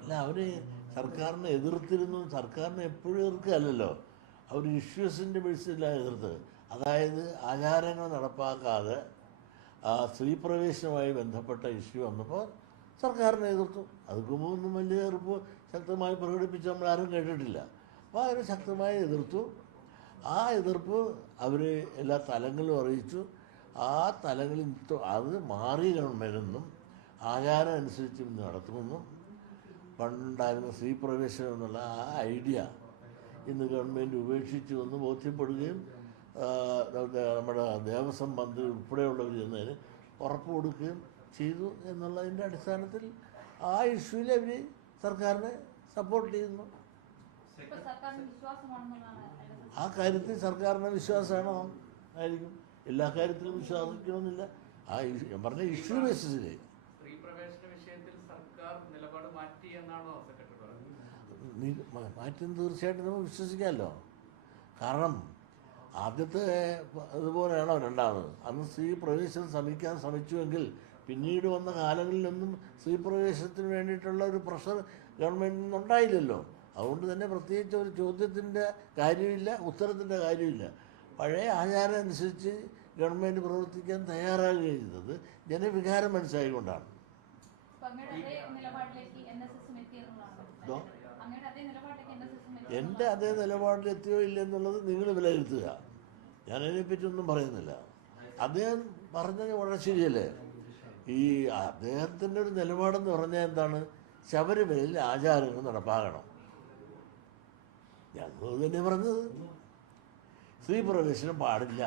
അല്ല അവർ സർക്കാരിനെ എതിർത്തിരുന്നു. സർക്കാരിനെ എപ്പോഴും എതിർക്കുകയല്ലല്ലോ. അവർ ഇഷ്യൂസിന്റെ ബേസിലാണ് എതിർത്തത്. അതായത് ആചാരങ്ങൾ നടപ്പാക്കാതെ സ്ത്രീപ്രവേശനവുമായി ബന്ധപ്പെട്ട ഇഷ്യൂ വന്നപ്പോൾ സർക്കാരിനെ എതിർത്തു. അതിന് മുമ്പൊന്നും വലിയ എതിർപ്പ് ശക്തമായി പ്രകടിപ്പിച്ച് നമ്മൾ ആരും കേട്ടിട്ടില്ല. അപ്പോൾ അവർ ശക്തമായി എതിർത്തു. ആ എതിർപ്പ് അവർ എല്ലാ തലങ്ങളിലും അറിയിച്ചു. ആ തലങ്ങളിൽ അത് മാറി ഗവൺമെന്റെന്നും ആചാരം അനുസരിച്ച് നടത്തുമെന്നും പണ്ടുണ്ടായിരുന്ന സ്ത്രീ പ്രവേശനം എന്നുള്ള ആ ഐഡിയ ഇന്ന് ഗവൺമെന്റ് ഉപേക്ഷിച്ചു എന്ന് ബോധ്യപ്പെടുകയും നമ്മുടെ ദേവസ്വം മന്ത്രി ഉൾപ്പെടെയുള്ളവർ ചെന്നതിന് ഉറപ്പ് കൊടുക്കുകയും ചെയ്തു എന്നുള്ളതിന്റെ അടിസ്ഥാനത്തിൽ ആ ഇഷ്യൂവിൽ അവർ സർക്കാരിനെ സപ്പോർട്ട് ചെയ്യുന്നു. ആ കാര്യത്തിൽ സർക്കാരിന് വിശ്വാസമാണോ? ആയിരിക്കും. എല്ലാ കാര്യത്തിലും വിശ്വസിക്കണമെന്നില്ല. ആ ഞാൻ പറഞ്ഞ ഇഷ്യൂ ബേസിസിൽ സ്ത്രീ പ്രവേശന വിഷയത്തിൽ സർക്കാർ നിലപാട് മാറ്റി എന്നാണോ സെക്രട്ടറി മാറ്റും തീർച്ചയായിട്ടും നമുക്ക് വിശ്വസിക്കാമല്ലോ. കാരണം ആദ്യത്തെ ഇതുപോലെയാണോ രണ്ടാമത്? അന്ന് സ്ത്രീ പ്രവേശനം ശ്രമിക്കാൻ ശ്രമിച്ചുവെങ്കിൽ പിന്നീട് വന്ന കാലങ്ങളിലൊന്നും സ്ത്രീ പ്രവേശനത്തിന് വേണ്ടിയിട്ടുള്ള ഒരു പ്രഷർ ഗവൺമെന്റിൽ നിന്നുണ്ടായില്ലല്ലോ. അതുകൊണ്ട് തന്നെ പ്രത്യേകിച്ച് ഒരു ചോദ്യത്തിന്റെ കാര്യമില്ല ഉത്തരത്തിന്റെ കാര്യമില്ല. പഴയ ആചാരം അനുസരിച്ച് ഗവൺമെന്റ് പ്രവർത്തിക്കാൻ തയ്യാറാകുകയും ചെയ്തത് ജനവികാരം മനസ്സിലായിക്കൊണ്ടാണ് ഇപ്പൊ എന്റെ അതേ നിലപാടിലെത്തിയോ ഇല്ലെന്നുള്ളത് നിങ്ങൾ വിലയിരുത്തുക ഞാൻ അതിനെപ്പറ്റി ഒന്നും പറയുന്നില്ല. അദ്ദേഹം പറഞ്ഞത് വളരെ ശരിയല്ലേ? ഈ അദ്ദേഹത്തിന്റെ ഒരു നിലപാടെന്ന് പറഞ്ഞാൽ എന്താണ്? ശബരിമലയിൽ ആചാരങ്ങൾ നടപ്പാകണം. ഞങ്ങൾ തന്നെ പറഞ്ഞത്. സ്ത്രീ പ്രവേശനം പാടില്ല.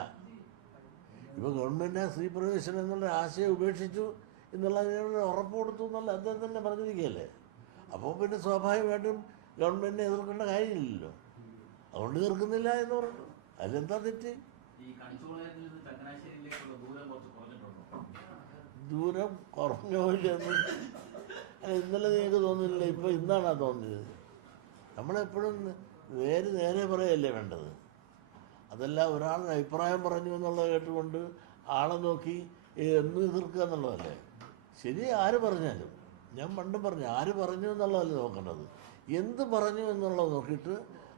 ഇപ്പോൾ ഗവൺമെന്റ് സ്ത്രീ പ്രവേശനം എന്നുള്ള ആശയം ഉപേക്ഷിച്ചു എന്നുള്ള അതിനുള്ള ഉറപ്പ് കൊടുത്തു എന്നുള്ള അദ്ദേഹം തന്നെ പറഞ്ഞിരിക്കുകയല്ലേ? അപ്പോൾ പിന്നെ സ്വാഭാവികമായിട്ടും ഗവൺമെന്റിനെ എതിർക്കേണ്ട കാര്യമില്ലല്ലോ. അതുകൊണ്ട് എതിർക്കുന്നില്ല എന്ന് പറഞ്ഞു. അതിലെന്താ തെറ്റ്? ദൂരം കുറഞ്ഞോയില്ലെന്ന് അല്ല ഇന്നലെ നിങ്ങൾക്ക് തോന്നുന്നില്ല ഇപ്പോൾ ഇന്നാണ് തോന്നിയത്? നമ്മളെപ്പോഴും നേരെ നേരെ പറയല്ലേ വേണ്ടത്? അതല്ല ഒരാളുടെ അഭിപ്രായം പറഞ്ഞു എന്നുള്ളത് കേട്ടുകൊണ്ട് ആളെ നോക്കി എന്നും എതിർക്കുക എന്നുള്ളതല്ലേ? ശരി ആര് പറഞ്ഞാലും. ഞാൻ പണ്ടും പറഞ്ഞു ആര് പറഞ്ഞു എന്നുള്ളതല്ല നോക്കേണ്ടത്. എന്ത് പറഞ്ഞു എന്നുള്ളത് നോക്കിയിട്ട്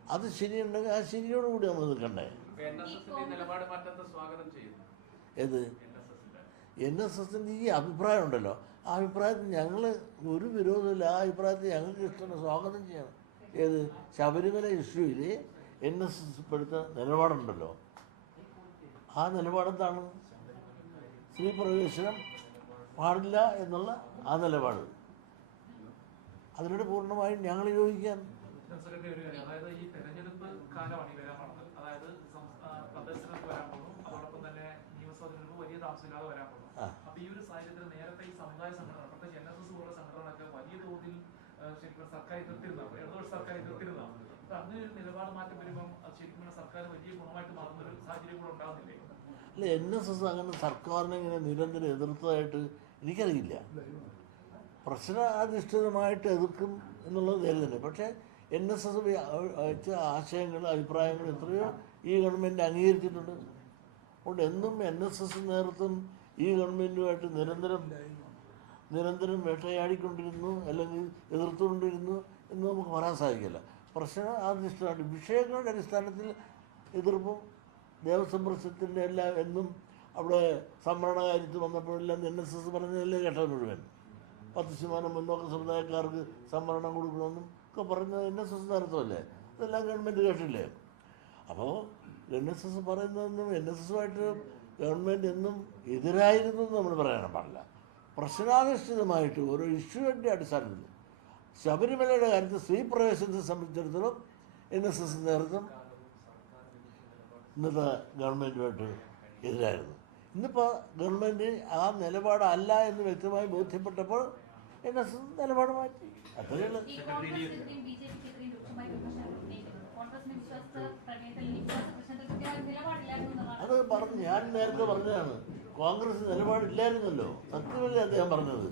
അത് ശരിയുണ്ടെങ്കിൽ ആ ശരിയോട് കൂടി നമ്മൾ നിൽക്കണ്ടേ? ഏത്? എൻ എസ് എസിന്റെ ഈ അഭിപ്രായം ഉണ്ടല്ലോ. ആ അഭിപ്രായത്തിൽ ഞങ്ങൾ ഒരു വിരോധമില്ല. ആ അഭിപ്രായത്തിൽ ഞങ്ങൾക്ക് ഇഷ്ടമാണ് സ്വാഗതം ചെയ്യണം. ഏത്? ശബരിമല ഇഷ്യൂവിൽ എൻ എസ് എസ് പെടുത്ത നിലപാടുണ്ടല്ലോ. ആ നിലപാടെന്താണ് സ്ത്രീ പ്രവേശനം പാടില്ല എന്നുള്ള ആ നിലപാട്. അതിനോട് പൂർണമായും ഞങ്ങൾ യോജിക്കാൻ അതായത് ഈ തെരഞ്ഞെടുപ്പ് കാലമാണ് ഈ വരാൻ പോകുന്നത് അതായത് വരാൻ പോകും അതോടൊപ്പം തന്നെ നിയമസഭാ വലിയ താമസമില്ലാതെ വരാൻ പോകും. അപ്പൊ ഈ ഒരു സാഹചര്യത്തിൽ നേരത്തെ ഈ സമുദായ സംഘടന പ്രത്യേകിച്ച് എൻ എസ് എസ് പോലുള്ള സംഘടനകളൊക്കെ വലിയ തോതിൽ ശരിക്കും സർക്കാർ എതിർത്തിരുന്നതാണ് ഇടതുപക്ഷ സർക്കാർ എതിർത്തിരുന്നതാണ് അപ്പൊ അങ്ങനെ ഒരു നിലപാട് മാറ്റം വരുമ്പം അത് ശരിക്കും സർക്കാർ വലിയ ഗുണമായിട്ട് മാറുന്ന ഒരു സാഹചര്യം കൂടെ ഉണ്ടാകുന്നില്ലേ അല്ല എൻ എസ് എസ് അങ്ങനെ സർക്കാരിനെ ഇങ്ങനെ നിരന്തരം എതിർത്തതായിട്ട് എനിക്കറിയില്ല. പ്രശ്നാധിഷ്ഠിതമായിട്ട് എതിർക്കും എന്നുള്ളത് നേരെ പക്ഷേ എൻ എസ് എസ് വെച്ച ആശയങ്ങൾ അഭിപ്രായങ്ങൾ എത്രയോ ഈ ഗവൺമെന്റ് അംഗീകരിച്ചിട്ടുണ്ട്. അതുകൊണ്ട് എന്നും എൻ എസ് എസ് നേതൃത്വം ഈ ഗവൺമെന്റുമായിട്ട് നിരന്തരം നിരന്തരം വേട്ടയാടിക്കൊണ്ടിരുന്നു അല്ലെങ്കിൽ എതിർത്തുകൊണ്ടിരുന്നു എന്ന് നമുക്ക് പറയാൻ സാധിക്കില്ല. പ്രശ്നം അധിഷ്ഠിതമാണ് വിഷയങ്ങളുടെ അടിസ്ഥാനത്തിൽ എതിർപ്പും ദേവസ്വം പ്രശ്നത്തിന്റെ എല്ലാം എന്നും അവിടെ സംവരണ കാര്യത്തിൽ വന്നപ്പോഴെല്ലാം എൻ എസ് എസ് പറഞ്ഞതല്ലേ കേട്ടത് മുഴുവൻ. പത്ത് ശതമാനം മുന്നോക്ക സമുദായക്കാർക്ക് സംവരണം കൊടുക്കണമെന്നും ഒക്കെ പറഞ്ഞത് എൻ എസ് എസ് നേരത്തല്ലേ അതെല്ലാം ഗവൺമെന്റ് കേട്ടില്ലേ? അപ്പോൾ എൻ എസ് എസ് പറയുന്നതെന്നും എൻ എസ് എസുമായിട്ട് ഗവൺമെന്റ് എന്നും എതിരായിരുന്നു എന്ന് നമ്മൾ പറയാൻ പാടില്ല. പ്രശ്നാധിഷ്ഠിതമായിട്ട് ഓരോ ഇഷ്യൂവിന്റെ അടിസ്ഥാനത്തിൽ. ശബരിമലയുടെ കാര്യത്തിൽ സ്ത്രീ പ്രവേശനത്തെ സംബന്ധിച്ചിടത്തോളം എൻ എസ് എസ് നേതൃത്വം ഇന്നത്തെ ഗവൺമെന്റുമായിട്ട് എതിരായിരുന്നു. ഇന്നിപ്പോൾ ഗവൺമെന്റ് ആ നിലപാടല്ല എന്ന് വ്യക്തമായി ബോധ്യപ്പെട്ടപ്പോൾ എൻ എസ് എസ് നിലപാട് മാറ്റി. ഉള്ളൂ. അത് പറഞ്ഞു ഞാൻ നേരത്തെ പറഞ്ഞതാണ്. കോൺഗ്രസ് നിലപാടില്ലായിരുന്നല്ലോ. സത്യമല്ലേ അദ്ദേഹം പറഞ്ഞത്?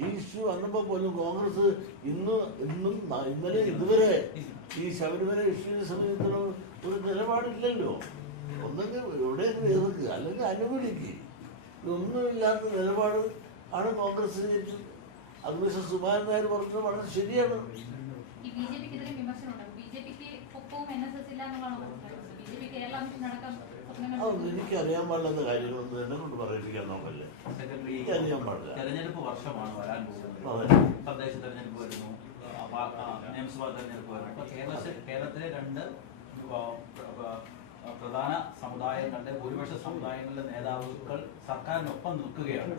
ഈ ഇഷ്യൂ വന്നപ്പോൾ പോലും കോൺഗ്രസ് ഇന്ന് ഇന്നും ഇന്നലെ ഇതുവരെ ഈ ശബരിമല ഇഷ്യൂവിനെ സംബന്ധിച്ചിടത്തോളം ഒരു നിലപാടില്ലല്ലോ. ഒന്നെങ്കിൽ എവിടെയെങ്കിലും എതിർക്കുക. അല്ലെങ്കിൽ അനുകൂലിക്കുക ഇതൊന്നുമില്ലാത്ത നിലപാട് ആണ് കോൺഗ്രസ് സ്വീകരിച്ചത് അത് മിസ്റ്റർ സുമാരൻ നായർ പറഞ്ഞത് വളരെ ശരിയാണ്. അതൊന്നും എനിക്ക് അറിയാൻ പാടില്ലാത്ത കാര്യങ്ങളൊന്നും എന്നെ കൊണ്ട് പറയിപ്പിക്കാൻ നോക്കല്ലേ എനിക്കറിയാൻ പാടില്ല. തെരഞ്ഞെടുപ്പ് വർഷമാണ് വരാൻ പോകുന്നത്. അതെ. തദ്ദേശ തെരഞ്ഞെടുപ്പ് വരുന്നു. ആ, പാ- ആ, നിയമസഭാ തെരഞ്ഞെടുപ്പ് വരുന്നു. അപ്പൊ കേരളത്തിൽ കേരളത്തിലെ രണ്ട് പ്രധാന സമുദായങ്ങളുടെ ഭൂരിപക്ഷ സമുദായങ്ങളുടെ നേതാക്കൾ സർക്കാരിനൊപ്പം നിൽക്കുകയാണ്.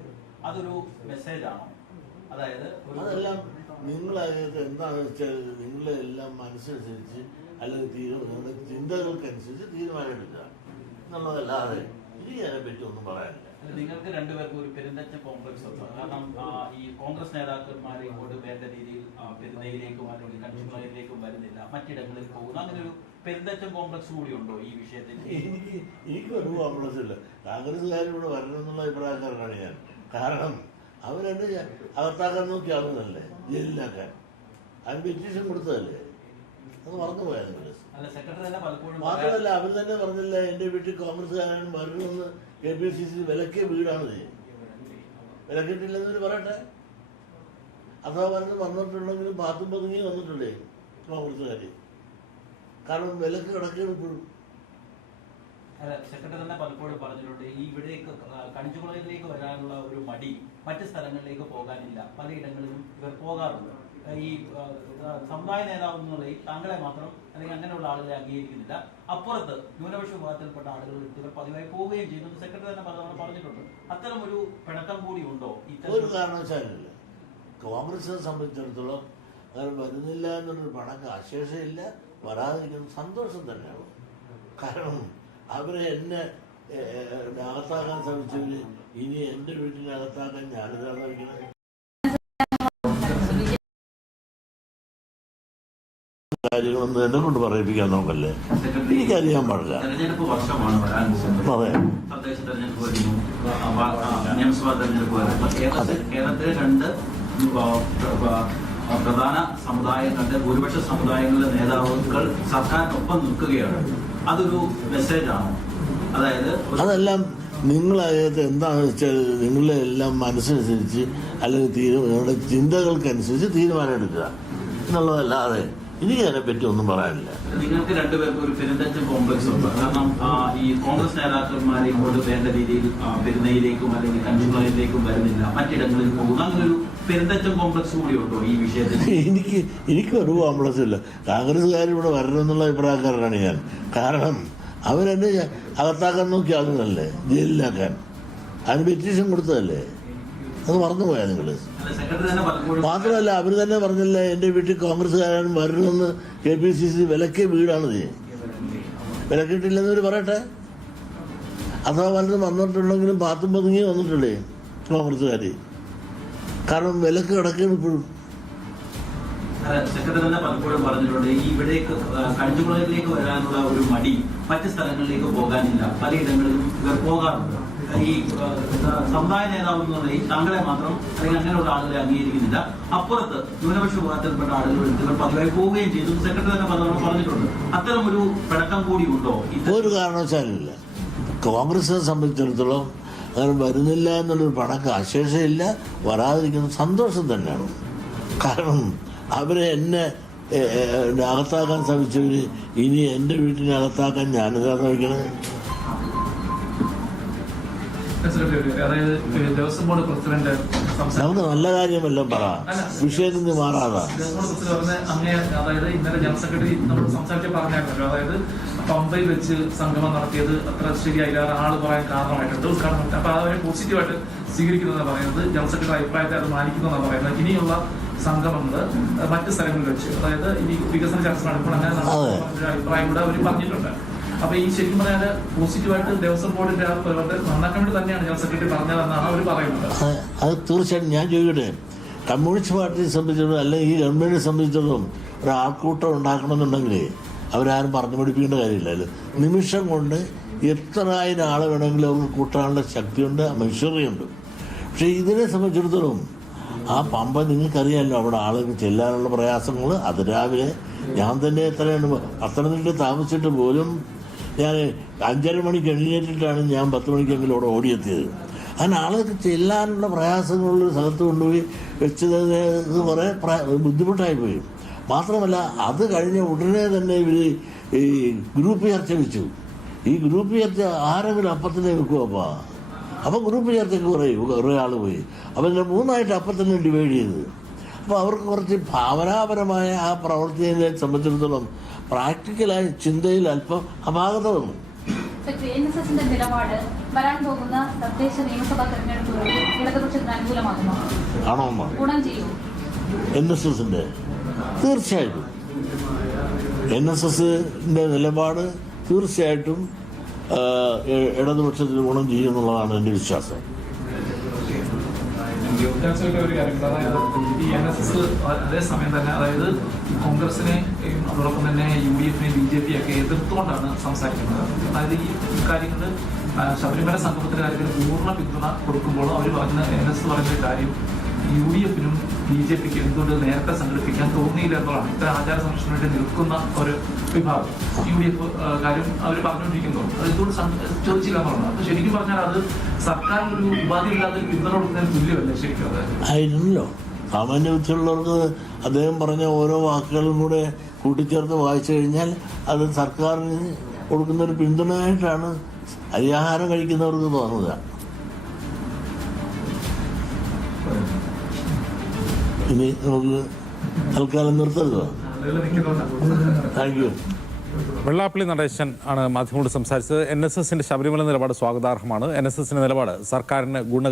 അതൊരു മെസ്സേജാണോ അതായത് നിങ്ങൾ അതെല്ലാം നിങ്ങളതിനകത്ത് എന്താണെന്ന് വെച്ചാൽ നിങ്ങളെ എല്ലാം മനസ്സനുസരിച്ച് അല്ലെങ്കിൽ തീരുമാനം ചിന്തകൾക്കനുസരിച്ച് തീരുമാനമെടുക്കുക. എന്നുള്ളതല്ലാതെ എനിക്ക് അതിനെപ്പറ്റി ഒന്നും പറയാനില്ല. നിങ്ങൾക്ക് രണ്ടുപേർക്കും ഒരു പെരുന്തച്ച കോംപ്ലക്സ് ഉണ്ട്? കാരണം ഈ കോൺഗ്രസ് നേതാക്കന്മാരെ ഇങ്ങോട്ട് വേണ്ട രീതിയിൽ പെരുന്തയിലേക്കും അല്ലെങ്കിൽ കൺസ്യൂമറിലേക്കും വരുന്നില്ല. മറ്റിടങ്ങളിൽ പോകുന്നു. അങ്ങനെ ഒരു പെരുന്തച്ച കോംപ്ലക്സ് കൂടി ഉണ്ടോ ഈ വിഷയത്തിൽ? എനിക്ക് എനിക്ക് ഒരു കോംപ്ലക്സ് ഇല്ല. കോൺഗ്രസ്സുകാരും ഇവിടെ വരണം എന്നുള്ള അഭിപ്രായക്കാരനാണ് ഞാൻ. കാരണം അവരെന്നെ ഞാൻ അകത്താക്കാൻ നോക്കി ആളുന്നല്ലേ ജയിലിലാക്കാൻ. അവർ പെറ്റീഷൻ കൊടുത്തതല്ലേ? അത് മറന്നു പോയായിരുന്നു മാത്രമല്ല അവർ തന്നെ പറഞ്ഞില്ല എന്റെ വീട്ടിൽ കോൺഗ്രസ്സുകാരൻ വരണമെന്ന് കെ പി സി സി വിലക്കിയ വീടാണ് ഇത്. വിലക്കിട്ടില്ലെന്നൊരു പറയട്ടെ. അഥവാ പറഞ്ഞ് വന്നിട്ടുണ്ടെങ്കിലും പാത്തും പതുങ്ങി വന്നിട്ടുണ്ടേ കോൺഗ്രസ്സുകാർ കാരണം വിലക്ക് കിടക്കുകയാണ് ഇപ്പോഴും. സെക്രട്ടറി തന്നെ പലപ്പോഴും പറഞ്ഞിട്ടുണ്ട് ഈ ഇവിടേക്ക് കണിച്ചുകുളയിലേക്ക് വരാനുള്ള ഒരു മടി മറ്റ് സ്ഥലങ്ങളിലേക്ക് പോകാനില്ല. പലയിടങ്ങളിലും ഇവർ പോകാറുണ്ട്. ഈ സമുദായ നേതാവ് എന്ന താങ്കളെ മാത്രം അല്ലെങ്കിൽ അങ്ങനെയുള്ള ആളുകളെ അംഗീകരിക്കുന്നില്ല. അപ്പുറത്ത് ന്യൂനപക്ഷ വിഭാഗത്തിൽപ്പെട്ട ആളുകൾ ഇവർ പതിവായി പോവുകയും ചെയ്യുന്നു സെക്രട്ടറി തന്നെ പലതവണ പറഞ്ഞിട്ടുണ്ട്. അത്തരം ഒരു പിണക്കം കൂടി ഉണ്ടോ? ഒരു കാരണവശാലില്ല കോൺഗ്രസിനെ സംബന്ധിച്ചിടത്തോളം അവർ വരുന്നില്ല എന്നുള്ളൊരു പണക്ക് അശേഷമില്ല വരാതിരിക്കുന്ന സന്തോഷം തന്നെയാണ്. കാരണം അവരെ എന്നെ അകത്താക്കാൻ ശ്രമിച്ചവര് ഇനി എന്റെ വീട്ടിനെ അകത്താക്കാൻ ഞാനിതാണ് ശ്രമിക്കുന്നത് കാര്യങ്ങളൊന്നും എന്നെ കൊണ്ട് പറയിപ്പിക്കാൻ നോക്കല്ലേ? എനിക്കറിയാൻ പാടില്ല. അതെ. നിയമസഭാ തെരഞ്ഞെടുപ്പ് കേരളത്തിലെ രണ്ട് പ്രധാന സമുദായങ്ങളുടെ ഭൂരിപക്ഷ സമുദായങ്ങളിലെ നേതാക്കൾ സർക്കാരിനൊപ്പം നിൽക്കുകയാണ്. അതൊരു മെസ്സേജാണ്. അതായത് അതെല്ലാം നിങ്ങൾ അതായത് എന്താണെന്ന് വെച്ചാൽ നിങ്ങളുടെ എല്ലാം മനസ്സനുസരിച്ച് അല്ലെങ്കിൽ തീരുമാനങ്ങളുടെ നിങ്ങളുടെ ചിന്തകൾക്കനുസരിച്ച് തീരുമാനമെടുക്കുക എന്നുള്ളതല്ലാതെ എനിക്ക് അതിനെപ്പറ്റി ഒന്നും പറയാനില്ല. നിങ്ങൾക്ക് രണ്ടുപേർക്കും ഒരു പെരുന്തച്ചൻ കോംപ്ലക്സ് ഉണ്ട്. കാരണം ഈ കോൺഗ്രസ് നേതാക്കന്മാരെ ഇങ്ങോട്ട് വേണ്ട രീതിയിൽ പെരുന്നയിലേക്കും അല്ലെങ്കിൽ കൺസ്യൂമറിലേക്കും വരുന്നില്ല. മറ്റിടങ്ങളിൽ പോകുന്ന. അങ്ങനെ ഒരു പെരുന്തച്ചൻ കോംപ്ലക്സ് ഈ വിഷയത്തിൽ? എനിക്ക് എനിക്ക് ഒരു കോംപ്ലക്സ് ഇല്ല. കോൺഗ്രസ്സുകാർ ഇവിടെ വരണം എന്നുള്ള അഭിപ്രായക്കാരനാണ് ഞാൻ. കാരണം അവരെന്നെ അകത്താക്കാൻ നോക്കി ആളുകളല്ലേ? ജയിലിലാക്കാൻ. അതിന് പെറ്റീഷൻ കൊടുത്തതല്ലേ? അത് മറന്നു പോയാ നിങ്ങൾ മാത്രമല്ല അവർ തന്നെ പറഞ്ഞില്ല എന്റെ വീട്ടിൽ കോൺഗ്രസ്സുകാരൻ വരണമെന്ന് കെ പി സി സി വിലക്കിയ വീടാണിത്. വിലക്കിട്ടില്ലെന്നൊരു പറയട്ടെ? അഥവാ വല്ലതും വന്നിട്ടുണ്ടെങ്കിലും പാത്തും പതുങ്ങി വന്നിട്ടില്ലേ കോൺഗ്രസ്സുകാർ കാരണം വിലക്ക് കിടക്കുകയാണ് ഇപ്പോഴും. സെക്രട്ടറി തന്നെ പലപ്പോഴും പറഞ്ഞിട്ടുണ്ട്. ഈ ഇവിടേക്ക് കഞ്ചുകുളത്തിലേക്ക് വരാനുള്ള ഒരു മടി മറ്റ് സ്ഥലങ്ങളിലേക്ക് പോകാനില്ല. പലയിടങ്ങളിലും ഇവർ പോകാറുണ്ട്. ഈ സമുദായ നേതാവ് എന്ന് പറഞ്ഞാൽ താങ്കളെ മാത്രം അല്ലെങ്കിൽ അങ്ങനെയുള്ള ആളുകളെ അംഗീകരിക്കുന്നില്ല. അപ്പുറത്ത് ന്യൂനപക്ഷ വിഭാഗത്തിൽപ്പെട്ട ആളുകൾ ഇവർ പതിവായി പോവുകയും ചെയ്തു സെക്രട്ടറി തന്നെ പലതവണ പറഞ്ഞിട്ടുണ്ട്. അത്തരം ഒരു പിണക്കം കൂടി ഉണ്ടോ? ഒരു കാരണവശാലില്ല. കോൺഗ്രസിനെ സംബന്ധിച്ചിടത്തോളം അങ്ങനെ വരുന്നില്ല എന്നുള്ളൊരു പണക്ക് അശേഷമില്ല വരാതിരിക്കുന്ന സന്തോഷം തന്നെയാണ്. കാരണം അവരെ എന്നെ അകത്താക്കാൻ ശ്രമിച്ചവർ ഇനി എന്റെ വീട്ടിനെ അകത്താക്കാൻ ഞാൻ എന്താ ശ്രമിക്കണത് നമുക്ക് നല്ല കാര്യമെല്ലാം പറ. വിഷയത്തിൽ നിന്ന് മാറാതാ. അതായത് ഇന്നലെ ജനറൽ സെക്രട്ടറി നമ്മൾ സംസാരിച്ച് അതായത് പമ്പയിൽ വെച്ച് സംഗമം നടത്തിയത് അത്ര ശരിയായില്ല ആൾ പറയാൻ കാരണമായിട്ടുണ്ട് ഉദ്ഘാടനം അപ്പൊ അവരെ പോസിറ്റീവായിട്ട് സ്വീകരിക്കുന്നതാണ് പറയുന്നത്. ജനറൽ സെക്രട്ടറി അഭിപ്രായത്തെ അത് മാനിക്കുന്നതാണ് പറയുന്നത്. ഇനിയുള്ള സംഗമങ്ങൾ മറ്റ് സ്ഥലങ്ങളിൽ വെച്ച്. അതായത് ഈ വികസന ചർച്ച നടക്കണം അങ്ങനെ അഭിപ്രായം കൂടെ അവർ പറഞ്ഞിട്ടുണ്ട്. അപ്പൊ ഈ ശരിക്കും പറഞ്ഞാൽ പോസിറ്റീവായിട്ട് ദേവസ്വം ബോർഡിന്റെ ആ പ്രവർത്തനം നന്നാക്കാൻ വേണ്ടി തന്നെയാണ് ജനറൽ സെക്രട്ടറി പറഞ്ഞതെന്നാണ് അവർ പറയുന്നത്. അത്. തീർച്ചയായും തീർച്ചയായിട്ടും ഞാൻ ചോദിക്കട്ടെ? കമ്മ്യൂണിസ്റ്റ് പാർട്ടിയെ സംബന്ധിച്ചിടത്തോളം അല്ലെങ്കിൽ ഈ ഗവൺമെന്റിനെ സംബന്ധിച്ചിടത്തോളം ഒരു ആൾക്കൂട്ടം ഉണ്ടാക്കണമെന്നുണ്ടെങ്കിൽ അവരാരും പറഞ്ഞു പഠിപ്പിക്കേണ്ട കാര്യമില്ല. നിമിഷം കൊണ്ട് എത്ര ആയിരം ആളെ വേണമെങ്കിലും അവർക്ക് കൂട്ടാനുള്ള ശക്തിയുണ്ട് മനുഷ്യറിയുണ്ട് പക്ഷേ ഇതിനെ സംബന്ധിച്ചിടത്തോളം ആ പമ്പ നിങ്ങൾക്കറിയാമല്ലോ അവിടെ ആളുകൾ ചെല്ലാനുള്ള പ്രയാസങ്ങൾ. അത് രാവിലെ ഞാൻ തന്നെ എത്രയാണ് പത്തനംതിട്ട താമസിച്ചിട്ട് പോലും ഞാൻ അഞ്ചര മണിക്ക് എഴുന്നേറ്റിട്ടാണ് ഞാൻ പത്ത് മണിക്കെങ്കിലും അവിടെ ഓടിയെത്തിയത്. അങ്ങനെ ആളുകൾക്ക് ചെല്ലാനുള്ള പ്രയാസങ്ങളുള്ള സ്ഥലത്ത് കൊണ്ടുപോയി വെച്ചത് കുറേ ബുദ്ധിമുട്ടായി പോയി. മാത്രമല്ല അത് കഴിഞ്ഞ ഉടനെ തന്നെ ഇവർ ഈ ഗ്രൂപ്പ് ചർച്ച വെച്ചു. ഈ ഗ്രൂപ്പ് ചർച്ച ആരെങ്കിലും അപ്പത്തിനെ വെക്കുമോ അപ്പോൾ അപ്പം ഗ്രൂപ്പ് ചർച്ചയ്ക്ക് കുറേ കുറേ ആൾ പോയി. അപ്പം ഇതിനെ മൂന്നായിട്ട് അപ്പം തന്നെ ഡിവൈഡ് ചെയ്ത്. അപ്പോൾ അവർക്ക് കുറച്ച് ഭാവനാപരമായ ആ പ്രവർത്തിയെ സംബന്ധിച്ചിടത്തോളം പ്രാക്ടിക്കലായ ചിന്തയിൽ അല്പം അപാകത വന്നു സെക്രട്ടറി എൻ എസ് എസിന്റെ നിലപാട് വരാൻ പോകുന്ന തദ്ദേശ നിയമസഭാ തെരഞ്ഞെടുപ്പുകളിൽ ഇടതുപക്ഷത്തിന് അനുകൂലമാകുമോ? ആണോ അമ്മ? ഗുണം എൻ എസ് എസിന്റെ തീർച്ചയായിട്ടും. എൻ എസ് എസിന്റെ നിലപാട് തീർച്ചയായിട്ടും ഇടതുപക്ഷത്തിന് ഗുണം ചെയ്യുമെന്നുള്ളതാണ് എന്റെ വിശ്വാസം. ഒരു അതായത് അതേസമയം തന്നെ അതായത് കോൺഗ്രസിനെ തന്നെ യു ഡി എഫിനെ ബി ജെ പി ഒക്കെ എതിർത്തുകൊണ്ടാണ് സംസാരിക്കുന്നത്. അതായത് ഈ കാര്യങ്ങൾ ശബരിമല സംഗമത്തിന്റെ കാര്യത്തിൽ പൂർണ പിന്തുണ കൊടുക്കുമ്പോൾ അവർ പറഞ്ഞ എൻ എസ് പറഞ്ഞ കാര്യം യു ഡി എഫിനും ബി ജെ പിക്ക് എന്തുകൊണ്ട് നേരത്തെ സംഘടിപ്പിക്കാൻ തോന്നിയില്ല എന്നുള്ളതാണ് ഇത്തരം ആചാര സംരക്ഷണത്തിന് വേണ്ടി നിൽക്കുന്ന ഒരു വിഭാഗം. യു ഡി എഫ് കാര്യം അവർ പറഞ്ഞുകൊണ്ടിരിക്കുന്നു അത് എന്തുകൊണ്ട് ചോദിച്ചില്ല എന്നുള്ളത് അപ്പൊ ശരിക്കും പറഞ്ഞാൽ അത് സർക്കാർ ഒരു ഉപാധിയില്ലാതെ ഒരു പിന്തുണ കൊടുക്കുന്നതിന് തുല്യമല്ലേ ശരിക്കും അത്? ആയിരുന്നല്ലോ സാമാന്യ ബുദ്ധിയുള്ളവർക്ക് അദ്ദേഹം പറഞ്ഞ ഓരോ വാക്കുകളും കൂടെ കൂട്ടിച്ചേർത്ത് വായിച്ചു കഴിഞ്ഞാൽ അത് സർക്കാരിന് കൊടുക്കുന്ന ഒരു പിന്തുണയായിട്ടാണ് അരിയാഹാരം കഴിക്കുന്നവർക്ക് തോന്നുക. ഇനി നമുക്ക് തൽക്കാലം നിർത്തരുതോ? താങ്ക് യു വെള്ളാപ്പള്ളി നടേശൻ ആണ് മാധ്യമങ്ങളോട് സംസാരിച്ചത്. എൻ എസ് എസിന്റെ ശബരിമല നിലപാട് സ്വാഗതാർഹമാണ്. എൻ എസ് എസിന്റെ നിലപാട് സർക്കാരിന് ഗുണകര